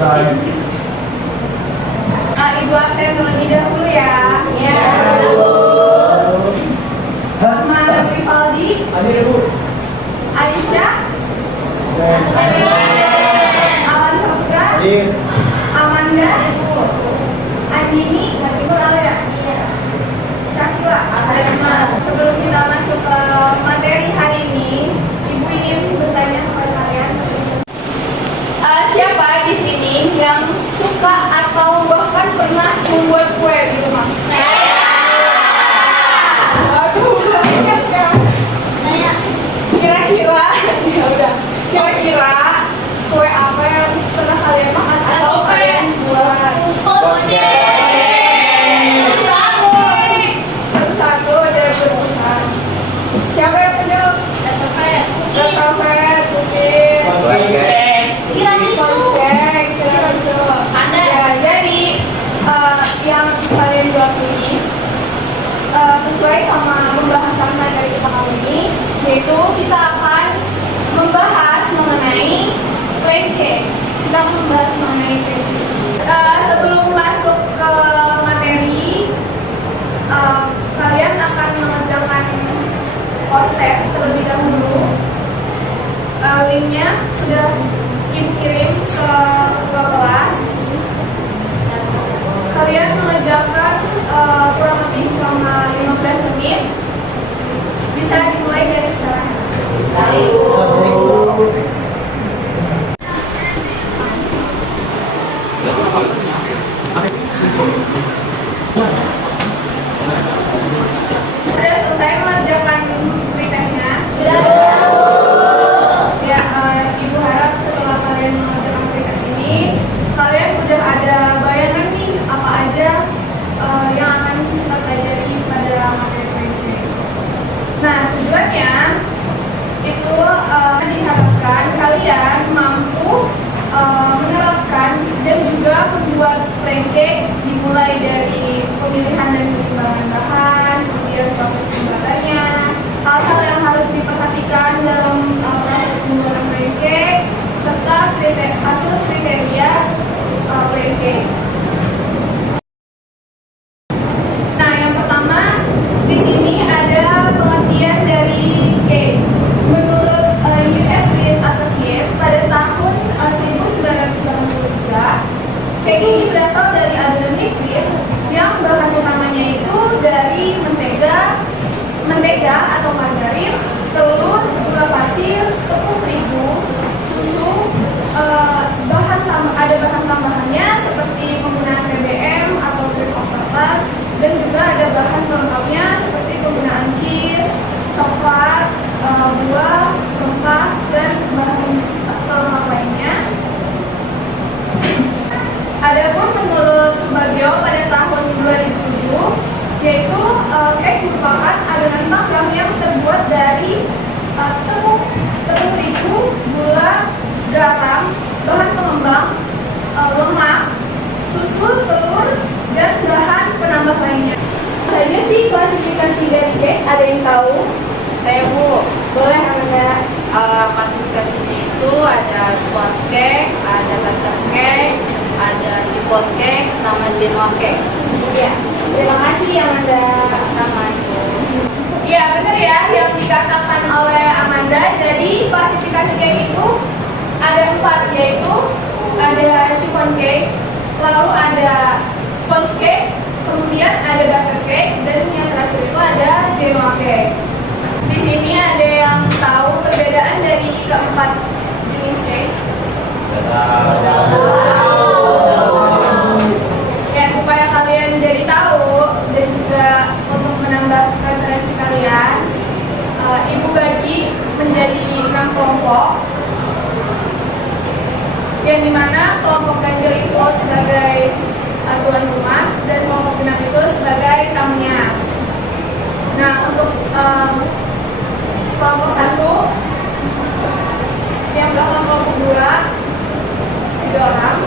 Ibu absen terlebih dahulu ya. Ya. Nama Rivaldi, Aisyah, Alan Saputra, Amanda, Andini, ya? Syakila. Sebelum kita masuk ke materi hari ini, Ibu ingin bertanya kepada kalian. Siapa di sini yang suka atau bahkan pernah membuat kue di rumah? Waduh, banyak ya. Kira-kira, ya udah. Kira-kira kue apa yang pernah kalian makan atau kalian buat? Satu dari berusaha. Siapa yang punya? Kafe, cookies. Yang kalian buat ini sesuai sama pembahasan materi kita kali ini, yaitu kita akan membahas mengenai plain cake. Kita akan membahas mengenai plain cake. Sebelum masuk ke materi, kalian akan mengerjakan post test terlebih dahulu. Linknya sudah Ibu kirim ke kelas. Kalian mengerjakan kurang lebih selama 15 menit. Bisa dimulai dari sekarang. Sudah selesai mengerjakan pretestnya? Ya, Ibu harap setelah kalian mengerjakan pretest ini, kalian sudah ada bayangan nih apa aja yang akan kita pelajari pada materi ini. Nah, tujuannya itu diharapkan kalian mampu menerapkan dan juga membuat plain cake dimulai dari pemilihan dan penimbangan bahan, kemudian proses pembuatannya, hal-hal yang harus diperhatikan dalam proses pembuatan plain cake, serta hasil kriteria plain cake. Nah, yang pertama di sini ada pengertian dari cake. Menurut US With Associates pada tahun 1983, cake ini berasal dari adonan liquid yang bahan utamanya itu dari mentega atau margarin, telur, gula pasir, tepung terigu, susu. Ada bahan tambahannya seperti penggunaan BBM atau cream of tartar, dan juga ada bahan pelengkapnya seperti penggunaan cheese, coklat, buah, rempah, dan bahan pelengkap lainnya. Adapun menurut Bagio pada tahun 2007, yaitu cake merupakan adonan panggang yang terbuat dari tepung terigu, gula, garam, bahan pengembang, lemak, susu, telur, dan bahan penambah lainnya. Saja sih klasifikasi dari cake, ada yang tahu? Saya Bu, Boleh Anda? klasifikasinya itu ada sponge cake, ada butter cake, ada chiffon cake, sama genoa cake. Iya, terima kasih Amanda. Sama itu. Iya benar ya yang dikatakan oleh Amanda. Jadi klasifikasi cake itu ada 4, yaitu ada chiffon cake, lalu ada sponge cake, kemudian ada butter cake, dan yang terakhir itu ada genoa cake. Di sini ada yang tahu perbedaan dari keempat jenis cake? Ya, supaya kalian jadi tahu dan juga untuk menambah referensi kalian, Ibu bagi menjadi 6 kelompok, yang dimana kelompok ganjil itu sebagai tuan rumah dan kelompok genap itu sebagai tamunya. Nah, untuk kelompok 1 yang belakang kelompok 2 3 orang,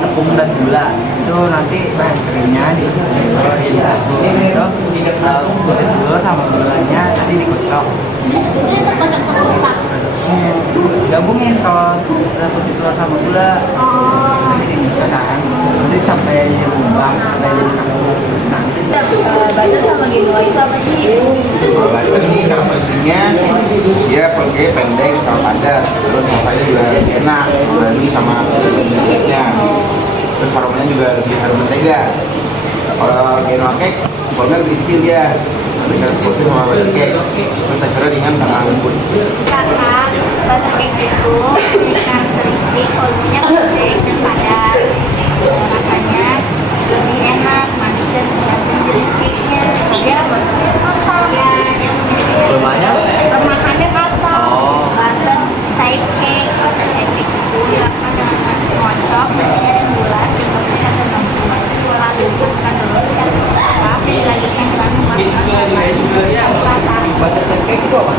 tepung dan gula. Itu nanti bahan keringnya ditaruh di dagu. Itu putih telur sama gulanya nanti dikocok. Itu yang terkocok terus. Gabungin kalau putih telur sama gula. Nanti bisa kan. Nanti sampai lubang, sampai kaku. Nanti Butter sama quinoa itu apa sih? Butter ini karakteristiknya dia pergi pendek sama padat, terus rasanya juga lebih enak, berani sama kulitnya. Terus aromanya juga lebih harum mentega. Kalau quinoa cake, formnya lebih kecil dia, lebih terfokus sama butter cake. Terus teksturnya ringan sama lembut. Karena butter cake itu karakteristik volumenya pendek dan padat. Rasanya lebih enak, manis dan tergantung jenis cake-nya. Dia butter asal ya, yang lumayan. remahannya asal. Butter type cake, butter type cake itu dilakukan dengan mengocok dan gula hingga bisa terbentuk. Lalu dimasukkan terus dan dilanjutkan dengan memasukkan Butter cake itu apa?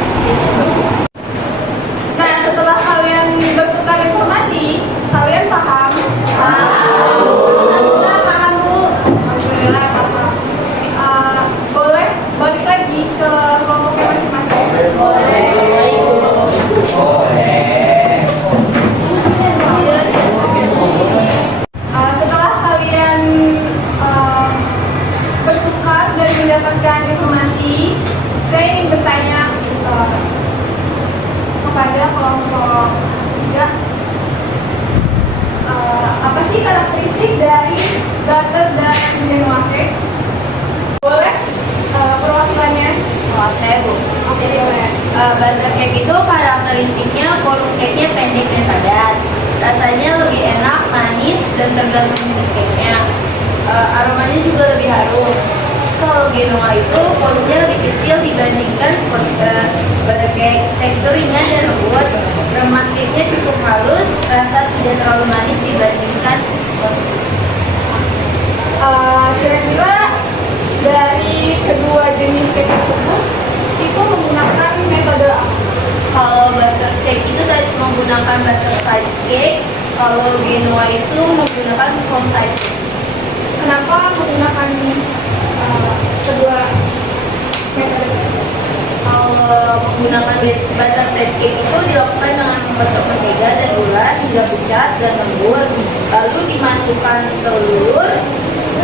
Nah, setelah kalian bertukar informasi, kalian paham? Alhamdulillah paham, Bu. Alhamdulillah paham. Boleh balik lagi ke kelompoknya masing-masing? Setelah kalian bertukar dan mendapatkan informasi, saya ingin bertanya kepada kelompok 3, apa sih karakteristik dari butter dan quinoa cake? Boleh perwakilannya? Saya Bu. Oke, boleh. Butter cake itu karakteristiknya volume cake-nya pendek dan padat. Rasanya lebih enak, manis, dan tergantung jenis cake-nya. Aromanya juga lebih harum. Terus kalau quinoa itu volumenya lebih kecil dibandingkan butter cake. Tekstur ringan dan lembut. Remah cake-nya cukup halus, rasa tidak terlalu manis dibandingkan sponge cake. Kira-kira dari kedua jenis cake tersebut itu menggunakan metode apa? Kalau butter cake itu tadi menggunakan butter type cake, kalau quinoa itu menggunakan foam type cake. Kenapa menggunakan kedua metode tersebut? Kalau menggunakan butter type cake itu dilakukan dengan mengocok mentega dan gula hingga pucat dan lembut, lalu dimasukkan telur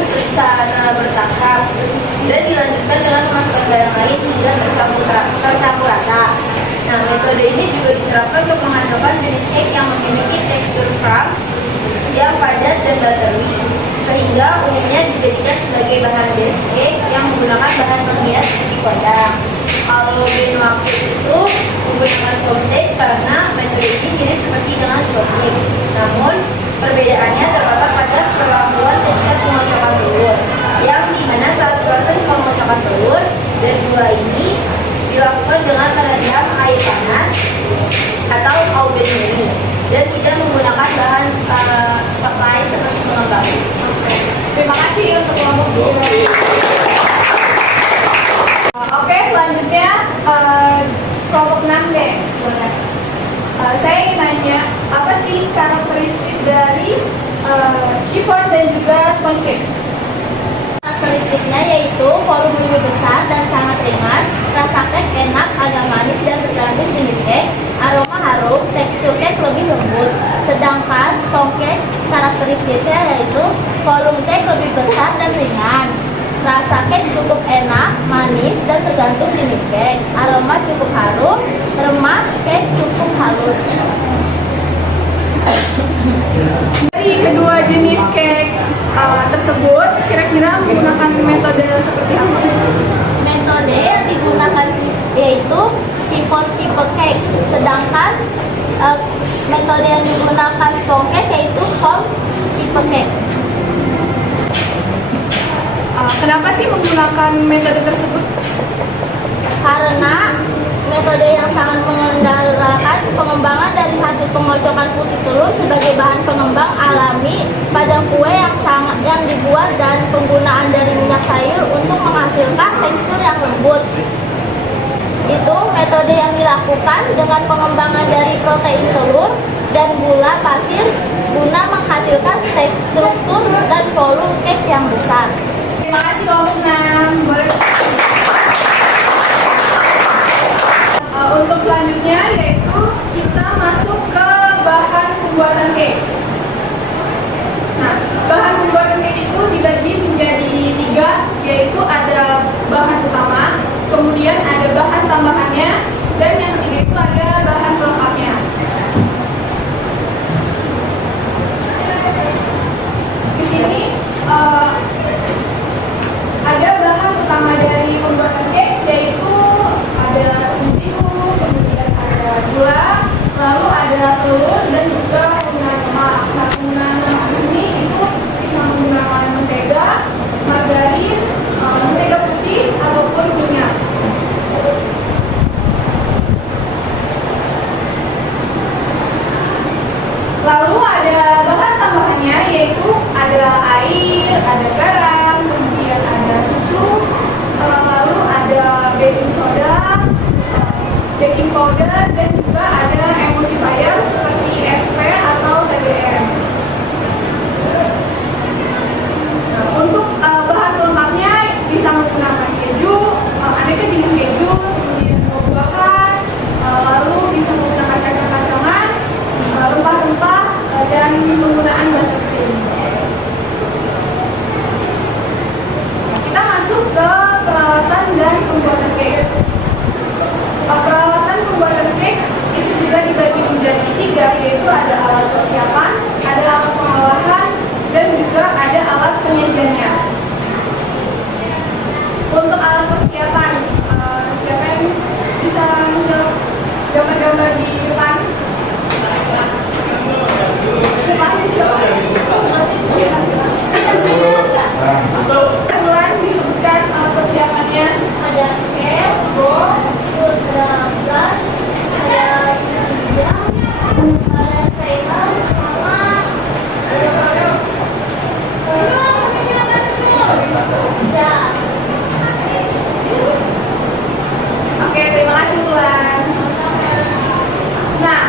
secara bertahap dan dilanjutkan dengan memasukkan barang lain hingga tercampur rata. Nah, metode ini juga diterapkan untuk menghasilkan jenis cake yang memiliki tekstur crumbs yang padat dan buttery, sehingga umumnya dijadikan sebagai bahan base cake yang menggunakan bahan penghias seperti kondang. Kalau quinoa cake itu menggunakan foam cake karena metode ini mirip seperti dengan sponge cake. Namun, perbedaannya terletak pada perlakuan ketika pengocokan telur, yang dimana saat proses pengocokan telur dan gula ini dilakukan dengan perendahan air panas atau oven ini dan tidak menggunakan bahan lain seperti pengembang. Terima kasih untuk kelompok 3. Oke, selanjutnya kelompok 6 deh. Boleh. Saya ingin nanya, apa sih karakteristik dari chiffon dan juga sponge cake? Karakteristiknya yaitu volume lebih besar dan sangat ringan, rasa cake enak, agak manis dan tergantung jenis cake, aroma harum, tekstur cake lebih lembut. Sedangkan stone cake karakteristiknya yaitu volume cake lebih besar dan ringan, rasa cake cukup enak, manis dan tergantung jenis cake, aroma cukup harum, remah cake cukup halus. Dari kedua jenis cake tersebut, kira-kira menggunakan metode seperti apa? Metode yang digunakan yaitu chiffon tipe cake, sedangkan metode yang digunakan stone cake yaitu foam tipe cake. Kenapa sih menggunakan metode tersebut? Karena metode yang sangat mengandalkan pengembangan dari hasil pengocokan putih telur sebagai bahan pengembang alami pada kue yang dibuat dan penggunaan dari minyak sayur untuk menghasilkan tekstur yang lembut. Itu metode yang dilakukan dengan pengembangan dari protein telur dan gula pasir guna menghasilkan struktur dan volume cake yang besar. Terima kasih kelompok 6. Boleh. Untuk selanjutnya yaitu kita masuk ke bahan pembuatan cake. Nah, bahan pembuatan cake itu dibagi menjadi 3, yaitu ada bahan utama, kemudian ada bahan tambahannya, dan yang ketiga itu ada bahan pelengkapnya. Di sini ada bahan utama dari pembuatan cake, yaitu ada tepung terigu, kemudian ada gula, lalu ada telur dan juga penggunaan lemak. Nah, penggunaan lemak di sini itu bisa menggunakan mentega, margarin, mentega putih ataupun minyak. Lalu ada bahan tambahannya, yaitu ada air, ada garam, kemudian ada susu, lalu ada baking soda, baking powder, dan juga ada emulsifier seperti SP atau TBM. Nah, untuk bahan pelengkapnya bisa menggunakan keju, aneka jenis keju, kemudian buah-buahan, lalu bisa menggunakan kacang-kacangan, rempah-rempah, dan penggunaan buttercream. Kita masuk ke peralatan dan pembuatan cake. Peralatan pembuatan cake itu juga dibagi menjadi 3, yaitu ada alat persiapan, ada alat pengolahan, dan juga ada alat penyajiannya. Untuk alat persiapan, siapa yang bisa menjawab gambar-gambar di depan? Kemudian disebutkan persiapannya. Ada scale, bowl, terus ada brush, ada bidang, ada spatula, sama ada. Oke, terima kasih Tuan. Nah,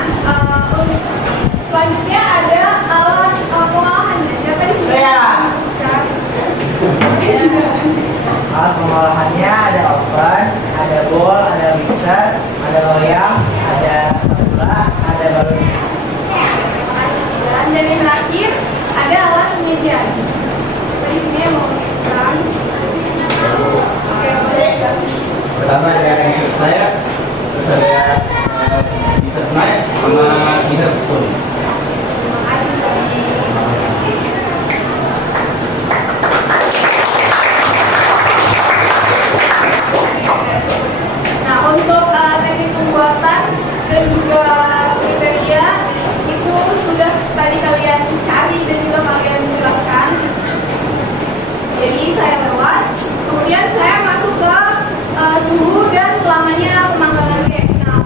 selanjutnya ada alat pengolahannya. Siapa di sini? Saya. Alat pengolahannya ada oven, ada bowl, ada mixer, ada loyang, ada spatula, ada balon. Dan yang terakhir ada alat penyajian. Di sini yang mau menunjukkan. Oke, boleh. Pertama ada dessert saya, terus ada dessert knife sama dessert spoon. Terima kasih tadi. Nah, untuk teknik pembuatan dan juga kriteria itu sudah tadi kalian cari dan juga kalian jelaskan. Jadi saya lewat, kemudian saya masuk ke suhu dan lamanya pemanggangan cake. Nah,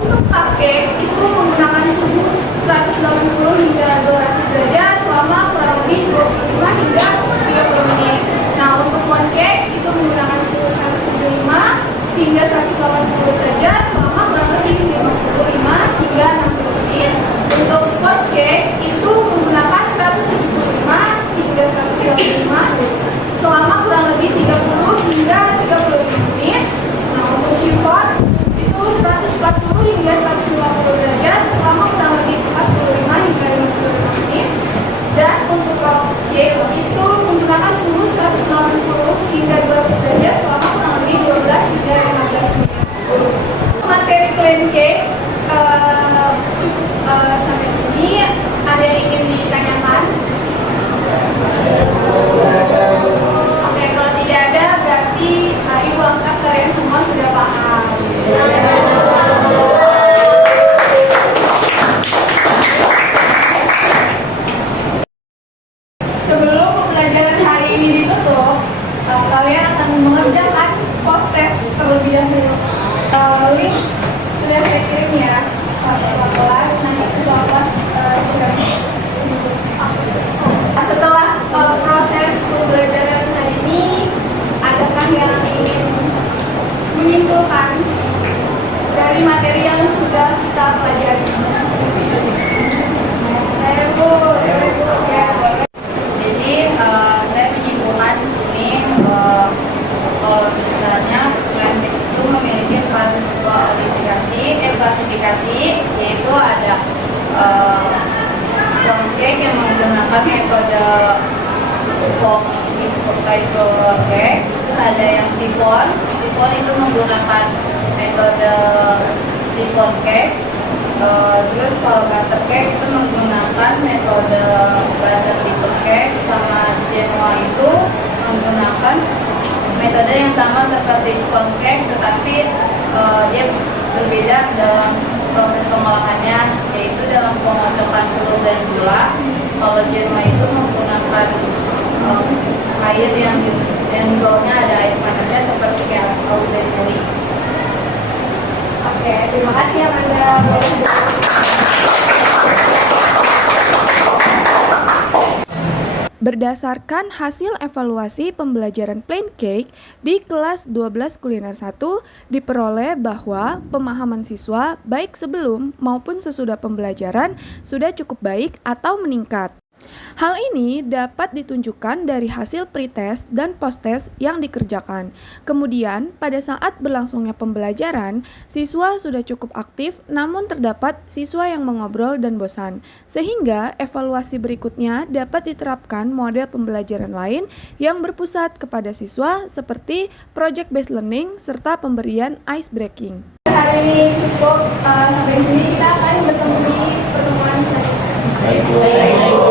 untuk cupcake itu menggunakan suhu 180 hingga 200 derajat selama kurang lebih 25 hingga 30 menit. Nah, untuk pound cake itu menggunakan suhu 175 hingga 180 derajat selama kurang lebih 55 hingga 60 menit. Untuk sponge cake itu menggunakan 175 hingga 195 selama kurang lebih 30 hingga 35 menit. Nah, untuk chiffon itu 140 hingga 150 derajat selama kurang lebih 45 hingga 55 menit. Dan untuk round cake itu menggunakan suhu 180 hingga 200 derajat selama kurang lebih 12 hingga 15 menit. Materi plain cake sampai di sini. Ada yang ingin ditanyakan? Oke, kalau tidak ada berarti ayo angkat kalian semua sudah paham. Sebelum pembelajaran hari ini ditutup, kalian akan mengerjakan post test terlebih dahulu. Link sudah saya kirim ya ke kelas, nanti ke kelas setelah proses pembelajaran hari ini, adakah yang ingin menyimpulkan dari materi yang sudah kita pelajari? Saya potato cake, terus ada yang sifon. Sifon itu menggunakan metode sifon cake. Terus kalau butter cake itu menggunakan metode butter paper cake, sama Genoa itu menggunakan metode yang sama seperti sifon cake, tetapi dia berbeda dalam proses pengolahannya, yaitu dalam pengocokan telur dan gula. Kalau Genoa itu menggunakan air yang di bawahnya ada air panasnya seperti kayak powder milk. Oke, terima kasih Amanda. Berdasarkan hasil evaluasi pembelajaran plain cake di kelas 12 kuliner 1, diperoleh bahwa pemahaman siswa baik sebelum maupun sesudah pembelajaran sudah cukup baik atau meningkat. Hal ini dapat ditunjukkan dari hasil pretest dan posttest yang dikerjakan. Kemudian, pada saat berlangsungnya pembelajaran, siswa sudah cukup aktif namun terdapat siswa yang mengobrol dan bosan. Sehingga evaluasi berikutnya dapat diterapkan model pembelajaran lain yang berpusat kepada siswa seperti project based learning serta pemberian ice breaking. Hari ini cukup, sampai sini kita akan bertemu di pertemuan selanjutnya. Baik.